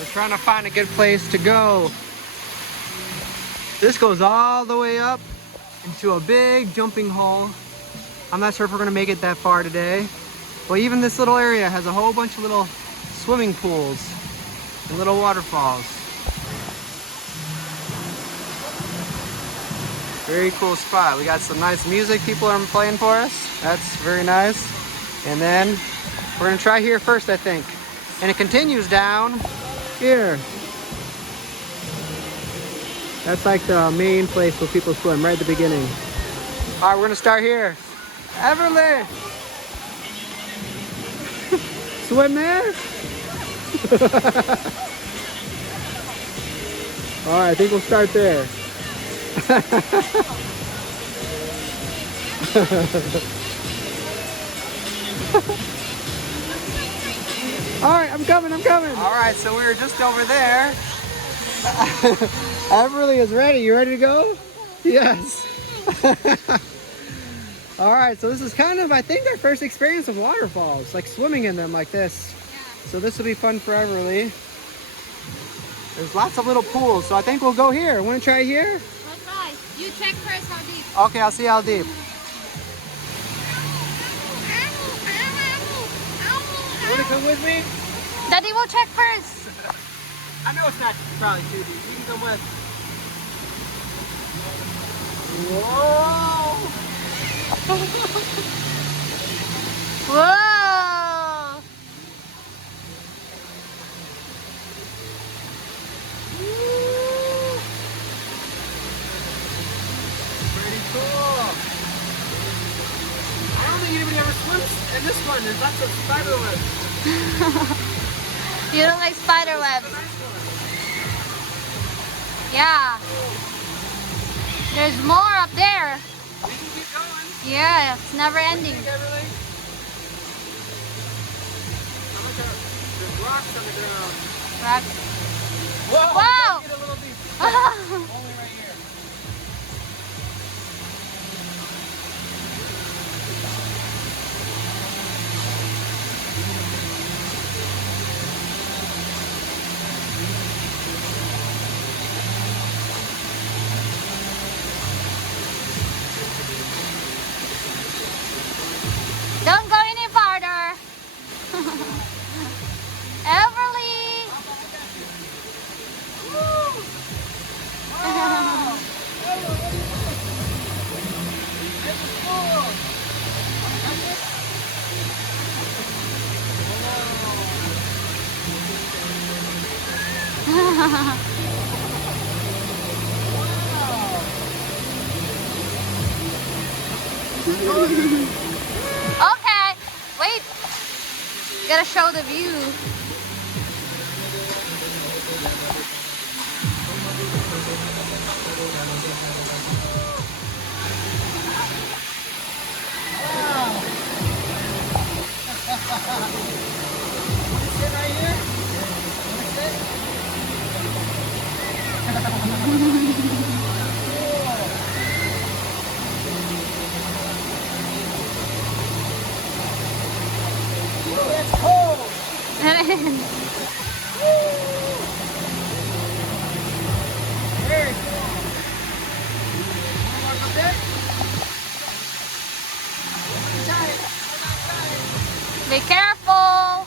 We're trying to find a good place to go. This goes all the way up into a big jumping hole. I'm not sure if we're gonna make it that far today. But even this little area has a whole bunch of little swimming pools and little waterfalls. Very cool spot. We got some nice music people are playing for us. That's very nice. And then we're gonna try here first, I think. And it continues down here. That's like the main place where people swim, right at the beginning. All right, we're gonna start here. Everly! Swim there? All right, I think we'll start there. All right, I'm coming. All right, so we were just over there. Everly is ready. You ready to go? Yes. All right, so this is kind of, I think, our first experience of waterfalls, like swimming in them like this. Yeah. So this will be fun for Everly. There's lots of little pools, so I think we'll go here. Want to try here? We'll try. You check first how deep. Okay, I'll see how deep. You want to come with me? Daddy will check first. I know it's not probably too deep. You can come with. Whoa! Whoa! Pretty cool. I don't think anybody ever swims in this one. There's lots of spider webs. You don't like spider webs? Yeah. There's more up there. We can keep going. Yeah, it's never ending. There's rocks on the ground. Rocks. Whoa! Wow! Get a little deep. Only right here. Don't go any farther. Everly. Okay, wait. Gotta show the view. Sit right here. It's cold. Very cool. One more bit. Be careful.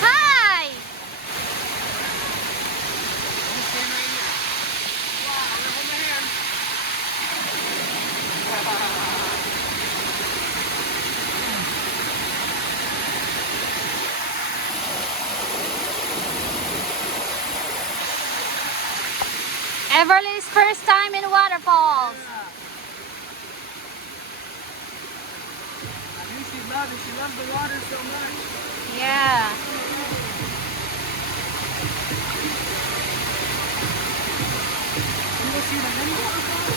Hi. Stand right here. Wow, I'm gonna hold my hand. Everly's first time in waterfalls. I knew she'd love it. She loves the water so much. Yeah. You will see the mini waterfall?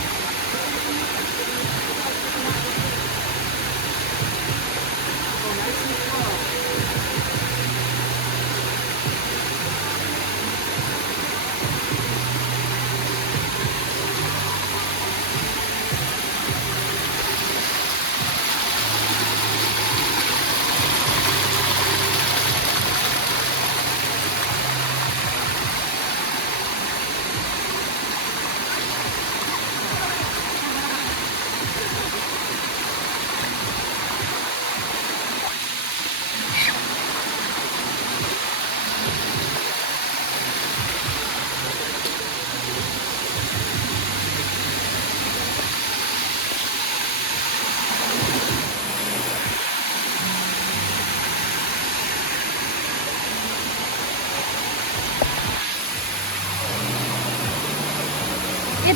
Oh, nice and slow.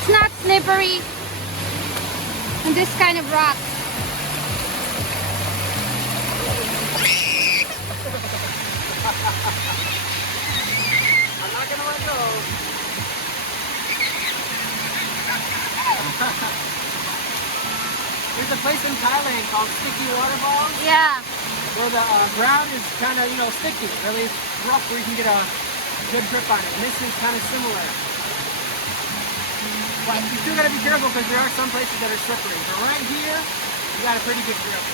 It's not slippery on this kind of rock. I'm not gonna let go. There's a place in Thailand called Sticky Waterfalls Yeah. where the ground is kind of, sticky, really rough where you can get a good grip on it. And this is kind of similar. But you still gotta be careful because there are some places that are slippery. But right here, you got a pretty good grip.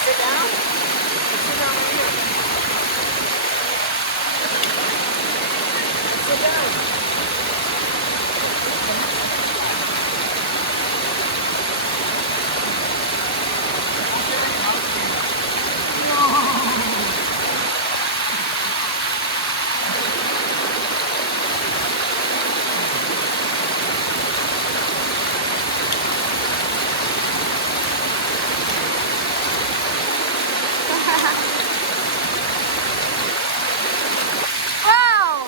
Sit down. Let's sit down over here. Let's sit down. Wow!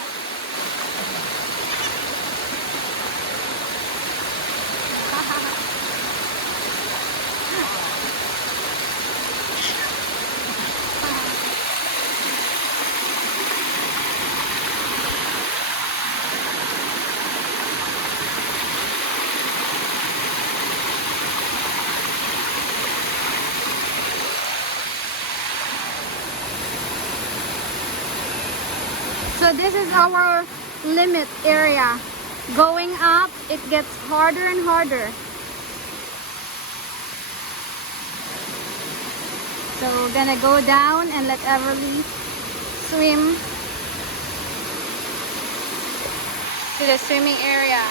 So this is our limit area. Going up, it gets harder and harder. So we're gonna go down and let Everly swim to the swimming area.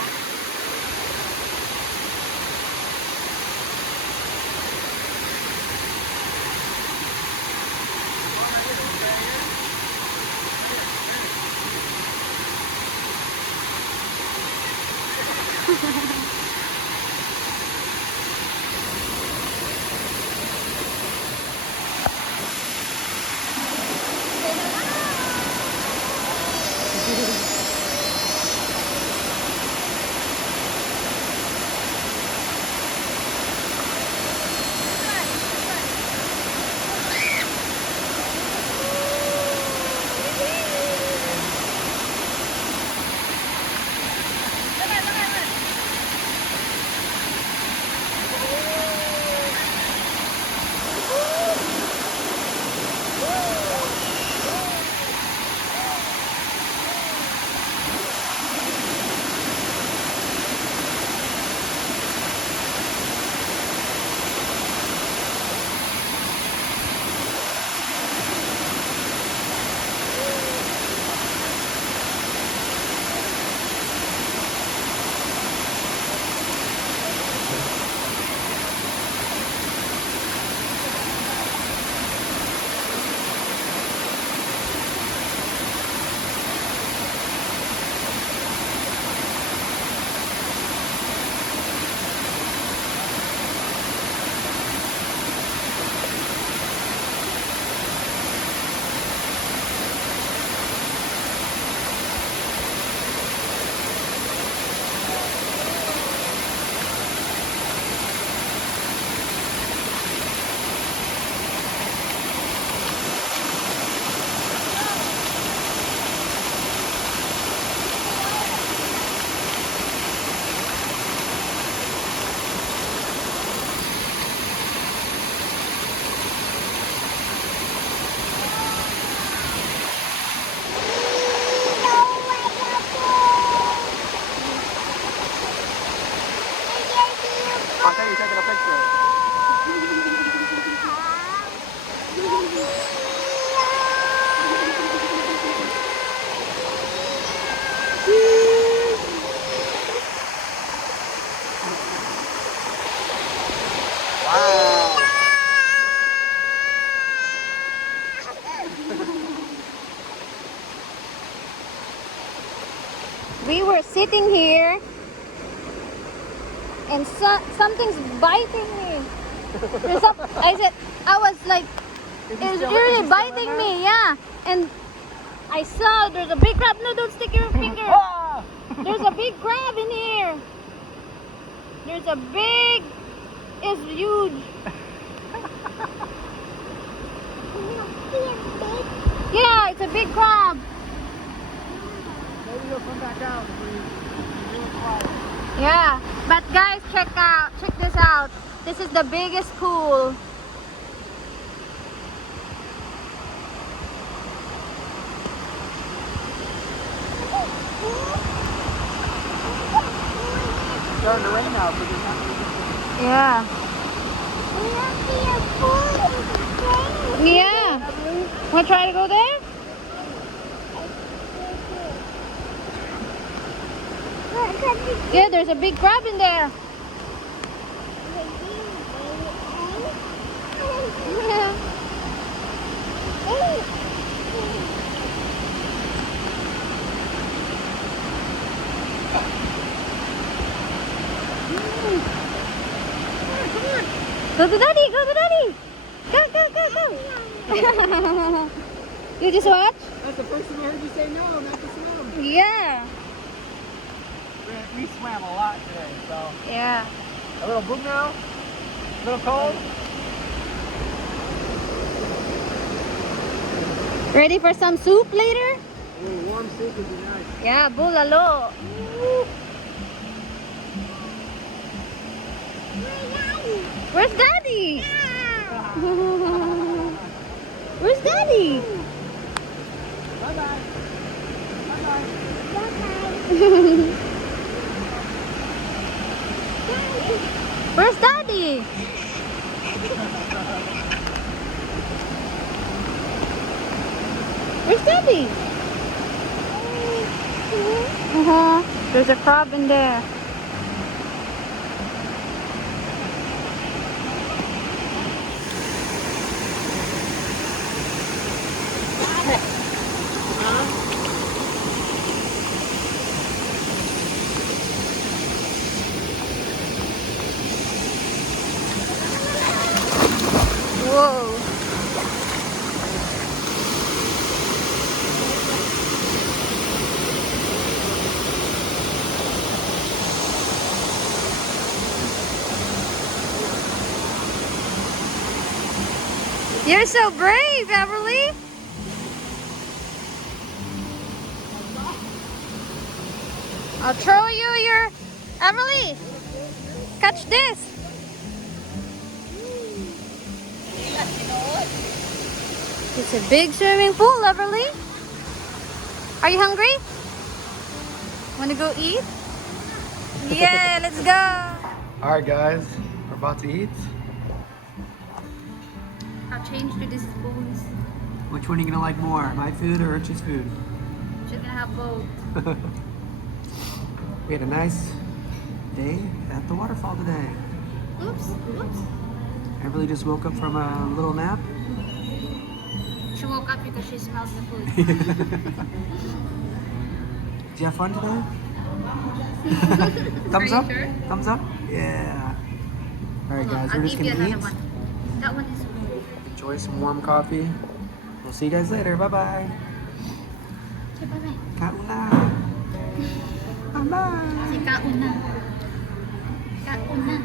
sitting here and something's biting me. I was like, it's really biting me, yeah. And I saw there's a big crab. No, don't stick your finger. There's a big crab in here. It's huge. Yeah, it's a big crab. Maybe you'll come back out when you quiet. Yeah, but guys, check this out. This is the biggest pool. It's starting to rain out, so there's not many people. Yeah. Yeah. Wanna try to go there? Yeah, there's a big crab in there. Go to daddy, go to daddy. Go. You just watch? That's the first time I heard you say no, not to swim. Yeah. We swam a lot today, so. Yeah. A little boom now? A little cold? Ready for some soup later? Ooh, warm soup would be nice. Yeah, bulalo. Where's daddy? Where's daddy? Bye-bye. Bye-bye. Where's daddy? Where's daddy? There's a crab in there. Whoa. You're so brave, Everly. I'll throw you your... Everly, catch this. It's a big swimming pool, Everly. Are you hungry? Want to go eat? Yeah, let's go. Alright guys, we're about to eat. I'll change to these spoons. Which one are you gonna like more? My food or Rich's food? She's gonna have both. We had a nice day at the waterfall today. Oops, oops. Everly just woke up from a little nap. She woke up because she smells the food. Did you have fun today? Thumbs Are you up? sure? Thumbs up? Yeah. Alright guys, I'll we're just give you gonna another eat. one. That one is Enjoy some warm coffee. We'll see you guys later. Bye-bye. Say bye-bye. Kauna. Bye-bye. Say kauna. Kauna.